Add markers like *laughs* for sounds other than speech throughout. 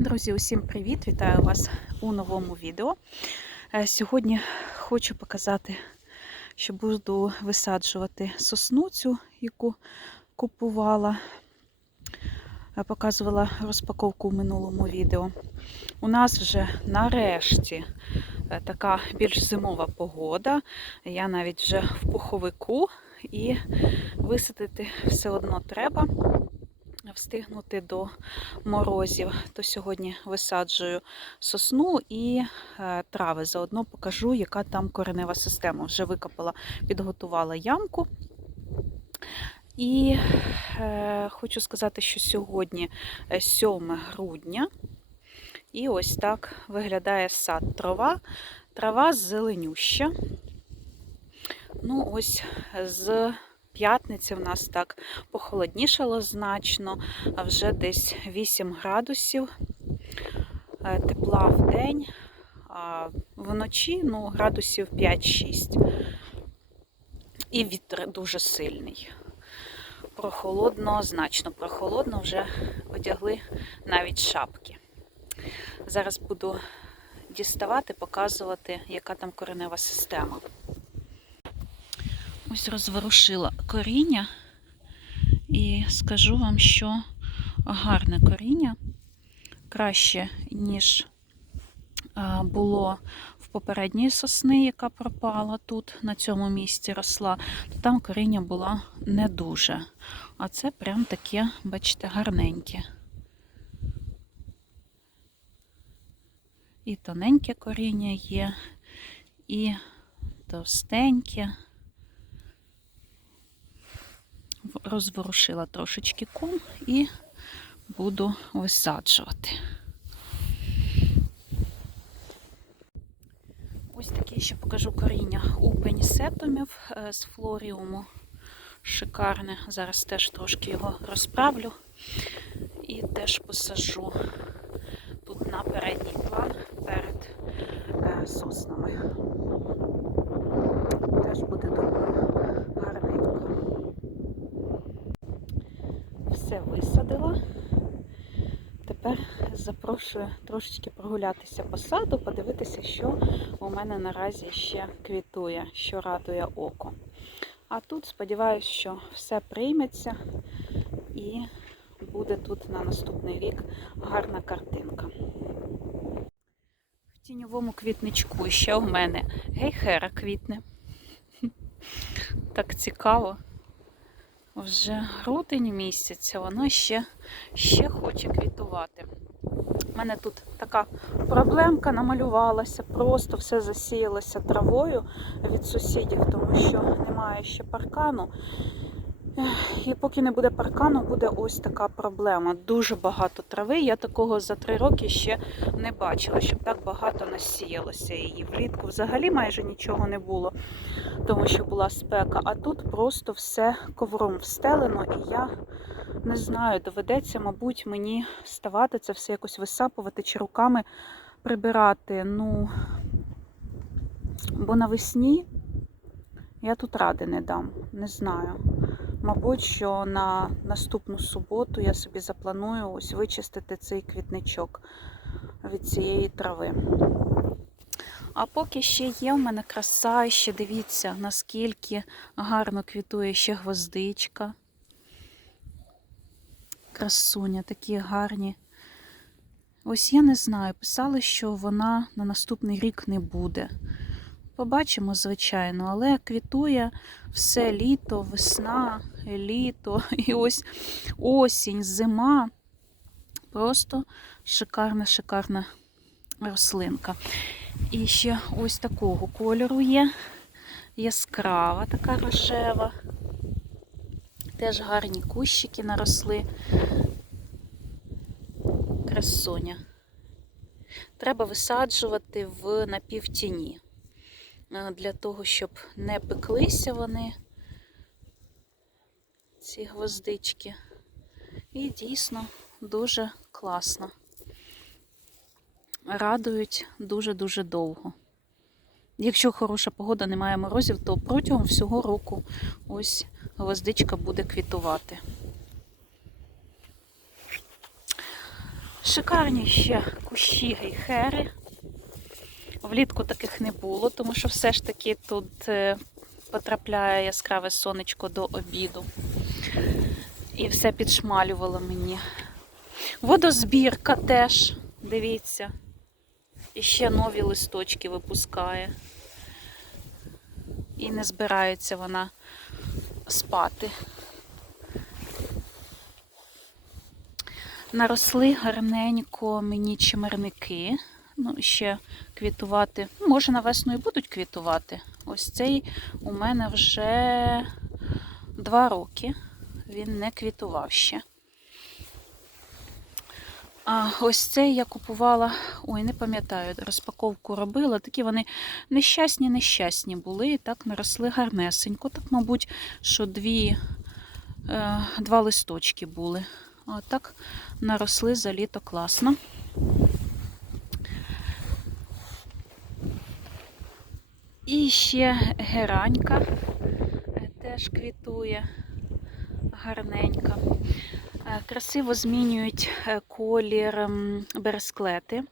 Друзі, усім привіт! Вітаю вас у новому відео. Е, Сьогодні хочу показати, що буду висаджувати сосну цю, яку купувала. Е, Показувала розпаковку в минулому відео. У нас вже нарешті е, така більш зимова погода. Я навіть вже в пуховику і висадити все одно треба встигнути до морозів, то сьогодні висаджую сосну і е, трави. Заодно покажу, яка там коренева система. Вже викопала, підготувала ямку. І е, хочу сказати, що сьогодні е, 7 грудня. І ось так виглядає сад. Трава, трава зеленюща. Ну, ось з п'ятниці в нас так похолоднішало значно, вже десь 8 градусів е, тепла в день, а вночі ну, градусів 5-6. І вітер дуже сильний. Прохолодно, значно прохолодно, вже одягли навіть шапки. Зараз буду діставати, показувати, яка там коренева система. Ось розворушила коріння і скажу вам, що гарне коріння краще, ніж було в попередньої сосни, яка пропала тут, на цьому місці росла, то там коріння було не дуже. А це прям таке, бачите, гарненьке. І тоненьке коріння є, і товстеньке. Розворушила трошечки ком і буду висаджувати. Ось таке ще покажу коріння у пенісетумів з флоріуму. Шикарне. Зараз теж трошки його розправлю і теж посажу тут на передній план перед соснами. Теж буде думаю, гарненько все висадила. Тепер запрошую трошечки прогулятися по саду, подивитися, що у мене наразі ще квітує, що радує око. А тут сподіваюся, що все прийметься і буде тут на наступний рік гарна картинка. В тіньовому квітничку ще у мене гейхера квітне. Так цікаво вже грудень місяць, воно ще, ще хоче квітувати. У мене тут така проблемка намалювалася, просто все засіялося травою від сусідів, тому що немає ще паркану. І поки не буде паркану, буде ось така проблема. Дуже багато трави. Я такого за три роки ще не бачила, щоб так багато насіялося її. Влітку взагалі майже нічого не було, тому що була спека. А тут просто все ковром встелено, і я не знаю, доведеться, мабуть, мені ставати це все якось висапувати чи руками прибирати. Ну, бо навесні я тут ради не дам, не знаю. Мабуть, що на наступну суботу я собі запланую ось вичистити цей квітничок від цієї трави. А поки ще є в мене краса, ще дивіться, наскільки гарно квітує ще гвоздичка. Красуня, такі гарні. Ось я не знаю, писали, що вона на наступний рік не буде. Побачимо, звичайно, але квітує все літо, весна, літо *laughs* і ось осінь, зима. Просто шикарна, шикарна рослинка. І ще ось такого кольору є. Яскрава, така рожева. Теж гарні кущики наросли. Красоня. Треба висаджувати в напівтіні для того, щоб не пеклися вони, ці гвоздички. І дійсно дуже класно. Радують дуже-дуже довго. Якщо хороша погода, немає морозів, то протягом всього року ось гвоздичка буде квітувати. Шикарні ще кущі гейхери. Влітку таких не було, тому що все ж таки тут е, потрапляє яскраве сонечко до обіду. І все підшмалювало мені. Водозбірка теж, дивіться. І ще нові листочки випускає. І не збирається вона спати. Наросли гарненько мені чимерники. Ну, ще квітувати. Може, на весну і будуть квітувати. Ось цей у мене вже два роки. Він не квітував ще. А ось цей я купувала, ой, не пам'ятаю, розпаковку робила. Такі вони нещасні, нещасні були. І так наросли гарнесенько. Так, мабуть, що дві, е, два листочки були. А так наросли за літо класно. І ще геранька е, теж квітує гарненька. Е, Красиво змінюють е, колір бересклети.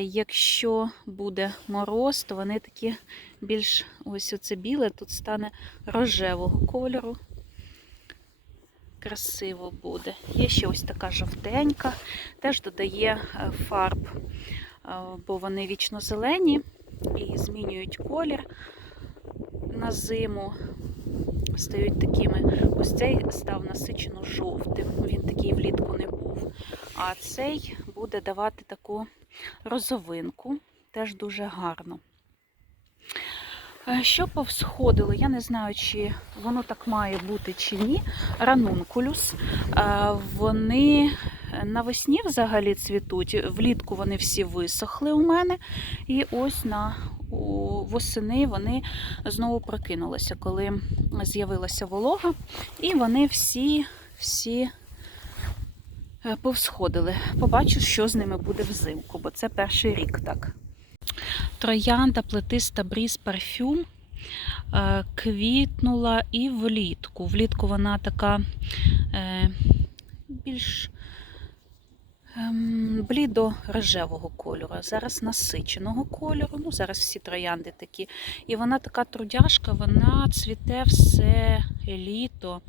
Якщо буде мороз, то вони такі більш ось оце біле, тут стане рожевого кольору. Красиво буде. Є ще ось така жовтенька, теж додає фарб, бо вони вічно зелені і змінюють колір на зиму. Стають такими. Ось цей став насичено жовтим. Він такий влітку не був. А цей буде давати таку розовинку, теж дуже гарно. Е, Що повсходило, я не знаю, чи воно так має бути чи ні. Ранункулюс. Е, Вони навесні взагалі цвітуть. Влітку вони всі висохли у мене. І ось на восени вони знову прокинулися, коли з'явилася волога. І вони всі, всі е, повсходили. Побачу, що з ними буде взимку, бо це перший рік так. Троянда плетиста бріз парфюм е, квітнула і влітку. Влітку вона така е, більш ем, блідо-рожевого кольору, а зараз насиченого кольору. Ну, зараз всі троянди такі. І вона така трудяшка, вона цвіте все літо.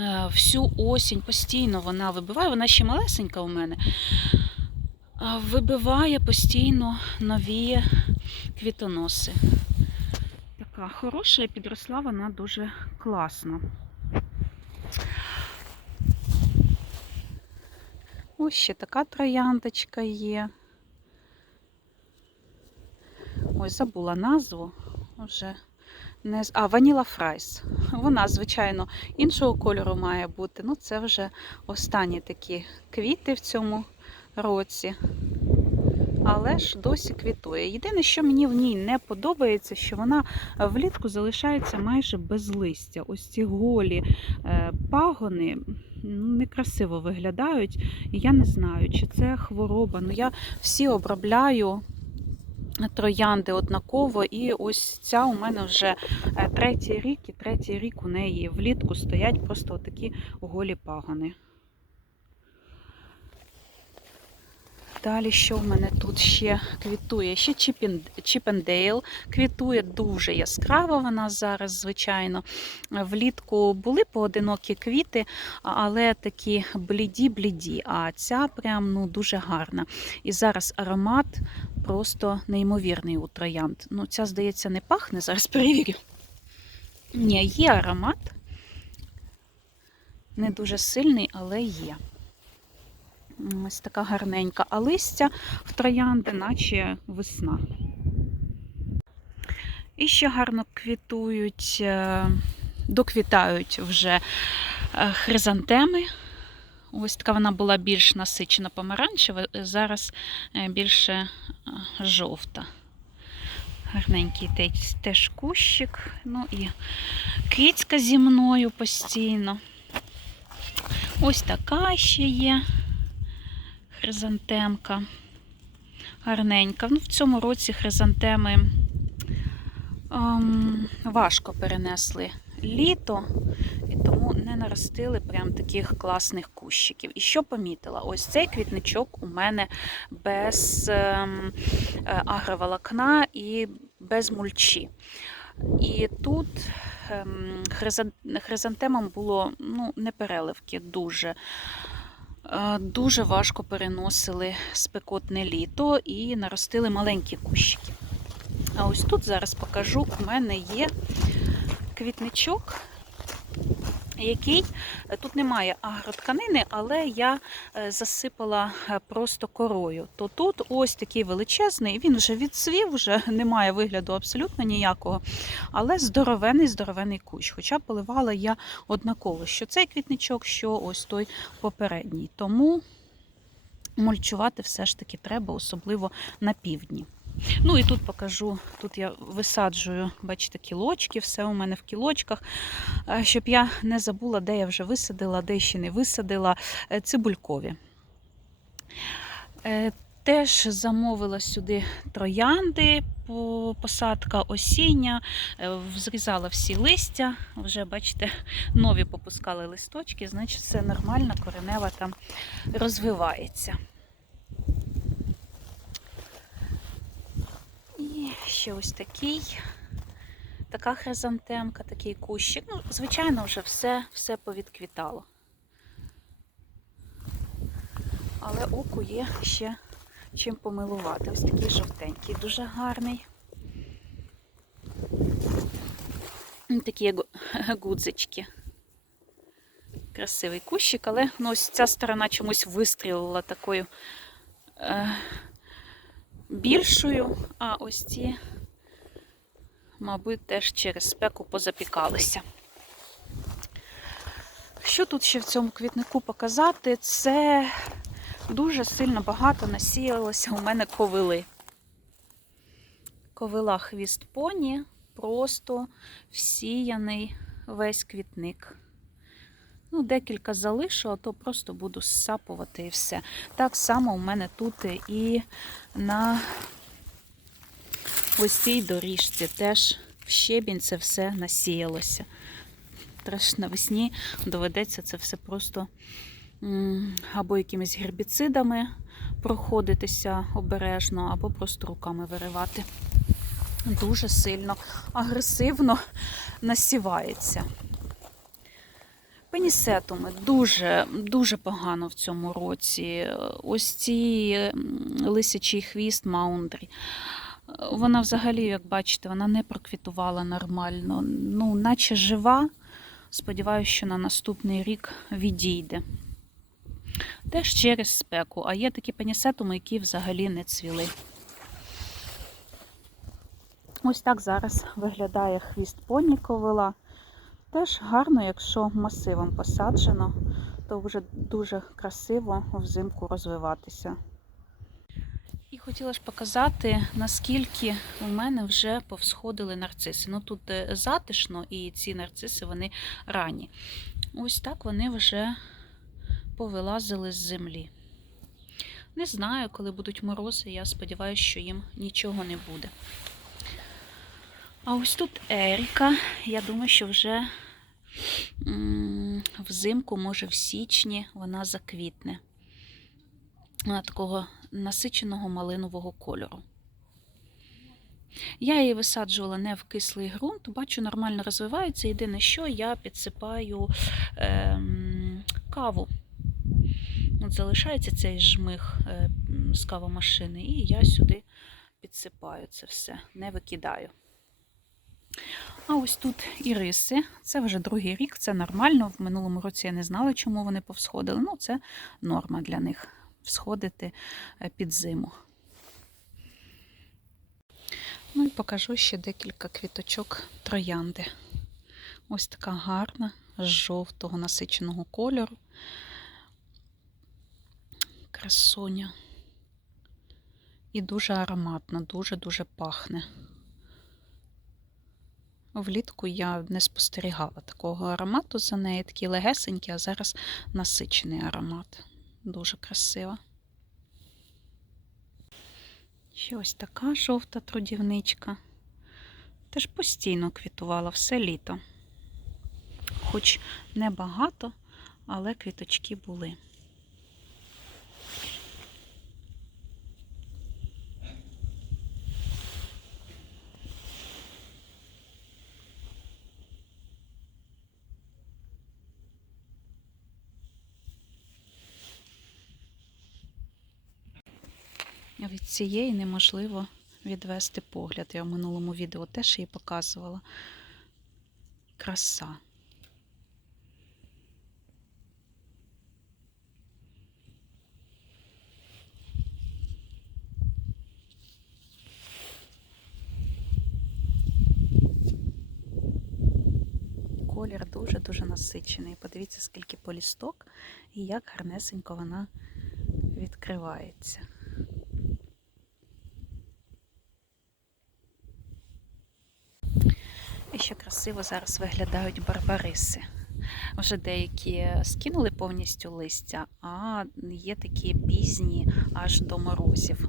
е, Всю осінь постійно вона вибиває, вона ще малесенька у мене, вибиває постійно нові квітоноси. Така хороша і підросла вона дуже класно. Ось ще така трояндочка є. Ой, забула назву. Вже не... А, Ваніла Фрайс. Вона, звичайно, іншого кольору має бути. Ну, це вже останні такі квіти в цьому році. Але ж досі квітує. Єдине, що мені в ній не подобається, що вона влітку залишається майже без листя. Ось ці голі е, пагони некрасиво виглядають. І я не знаю, чи це хвороба. Ну, я всі обробляю троянди однаково, і ось ця у мене вже е, третій рік, і третій рік у неї влітку стоять просто такі голі пагони. Далі, що в мене тут ще квітує? Ще Чіпендейл квітує дуже яскраво вона зараз, звичайно. Влітку були поодинокі квіти, але такі бліді-бліді. А ця прям ну, дуже гарна. І зараз аромат просто неймовірний у троянд. Ну, ця, здається, не пахне, зараз перевірю. Ні, є аромат. Не дуже сильний, але є. Ось така гарненька. А листя в троянди, наче весна. І ще гарно квітують, е, доквітають вже е, хризантеми. Ось така вона була більш насичена помаранчева, зараз е, більше е, жовта. Гарненький теж кущик. Ну і кицька зі мною постійно. Ось така ще є хризантемка. Гарненька. Ну, в цьому році хризантеми ем, важко перенесли літо, і тому не наростили прям таких класних кущиків. І що помітила? Ось цей квітничок у мене без ем, е, агроволокна і без мульчі. І тут ем, хризантемам було ну, не переливки дуже. Е, Дуже важко переносили спекотне літо і наростили маленькі кущики. А ось тут зараз покажу, у мене є квітничок, який е, тут немає агротканини, але я е, засипала е, просто корою. То тут ось такий величезний, він вже відсвів, вже *laughs* немає вигляду абсолютно ніякого, але здоровений, здоровений кущ. Хоча поливала я однаково, що цей квітничок, що ось той попередній. Тому мульчувати все ж таки треба, особливо на півдні. Ну і тут покажу, тут я висаджую, бачите, кілочки, все у мене в кілочках, е, щоб я не забула, де я вже висадила, де ще не висадила е, цибулькові. Е, Теж замовила сюди троянди, посадка осіння, зрізала всі листя, вже бачите, нові попускали листочки, значить все нормально, коренева там розвивається. І ще ось такий, така хризантемка, такий кущик. Ну, звичайно, вже все, все повідквітало. Але оку є ще чим помилувати. Ось такий жовтенький, дуже гарний. Такі гудзички. Красивий кущик, але ну, ось ця сторона чомусь вистрілила такою е, більшою, а ось ці, мабуть, теж через спеку позапікалися. Що тут ще в цьому квітнику показати? Це дуже сильно багато насіялося у мене ковили. Ковила хвіст поні, просто всіяний весь квітник. Ну, декілька залишу, а то просто буду зсапувати і все. Так само у мене тут і на ось цій доріжці теж в щебінь це все насіялося. Теж навесні доведеться це все просто або якимись гербіцидами проходитися обережно, або просто руками виривати. Дуже сильно агресивно насівається. Пенісетуми дуже, дуже погано в цьому році. Ось ці лисячий хвіст маундрі. Вона взагалі, як бачите, вона не проквітувала нормально. Ну, наче жива. Сподіваюся, що на наступний рік відійде. Теж через спеку, а є такі пенісетуми, які взагалі не цвіли. Ось так зараз виглядає хвіст поні ковила. Теж гарно, якщо масивом посаджено, то вже дуже красиво взимку розвиватися. І хотіла ж показати, наскільки у мене вже повсходили нарциси. Ну тут е, затишно, і ці нарциси вони ранні. Ось так вони вже повилазили з землі. Не знаю, коли будуть морози, я сподіваюся, що їм нічого не буде. А ось тут Еріка. Я думаю, що вже взимку, може в січні, вона заквітне. Вона такого насиченого малинового кольору. Я її висаджувала не в кислий ґрунт, бачу, нормально розвивається. Єдине, що я підсипаю ем, каву. От залишається цей жмих е, з кавомашини, і я сюди підсипаю це все, не викидаю. А ось тут іриси. Це вже другий рік, це нормально. В минулому році я не знала, чому вони повсходили. Ну, це норма для них всходити е, під зиму. Ну і покажу ще декілька квіточок троянди. Ось така гарна, з жовтого насиченого кольору. Красуня. І дуже ароматна, дуже-дуже пахне. Влітку я не спостерігала такого аромату за неї, такий легесенький, а зараз насичений аромат. Дуже красива. Ще ось така жовта трудівничка. Теж постійно квітувала все літо. хоч небагато, але квіточки були. Цієї неможливо відвести погляд. Я в минулому відео теж її показувала. Краса. Колір дуже-дуже насичений. Подивіться, скільки полісток і як гарнесенько вона відкривається. І ще красиво зараз виглядають барбариси. Вже деякі скинули повністю листя, а є такі пізні аж до морозів.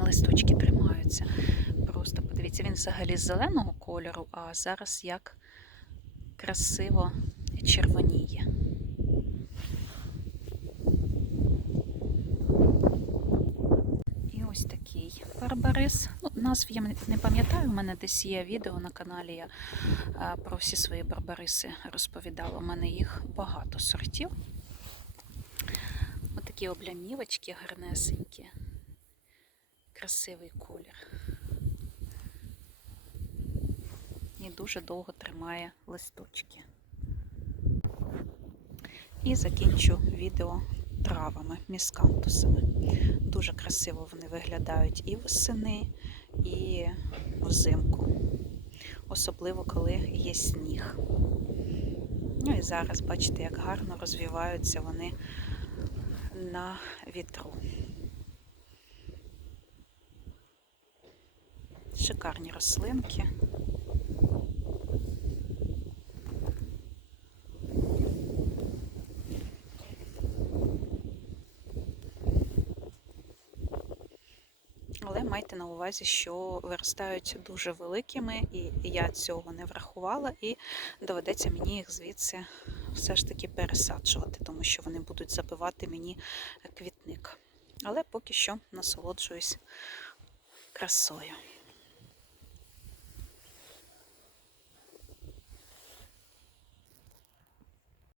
Листочки тримаються. Просто подивіться, він взагалі зеленого кольору, а зараз як красиво червоніє. І ось такий барбарис. Ну, назв я не пам'ятаю, у мене десь є відео на каналі. Я про всі свої барбариси розповідала. У мене їх багато сортів. Отакі облямівочки гарнесенькі. Красивий колір. І дуже довго тримає листочки. І закінчу відео травами, міскантусами. Дуже красиво вони виглядають і восени, і взимку. Особливо, коли є сніг. Ну і зараз бачите, як гарно розвиваються вони на вітру. Шикарні рослинки. Але майте на увазі, що виростають дуже великими, і я цього не врахувала, і доведеться мені їх звідси все ж таки пересаджувати, тому що вони будуть забивати мені квітник. Але поки що насолоджуюсь красою.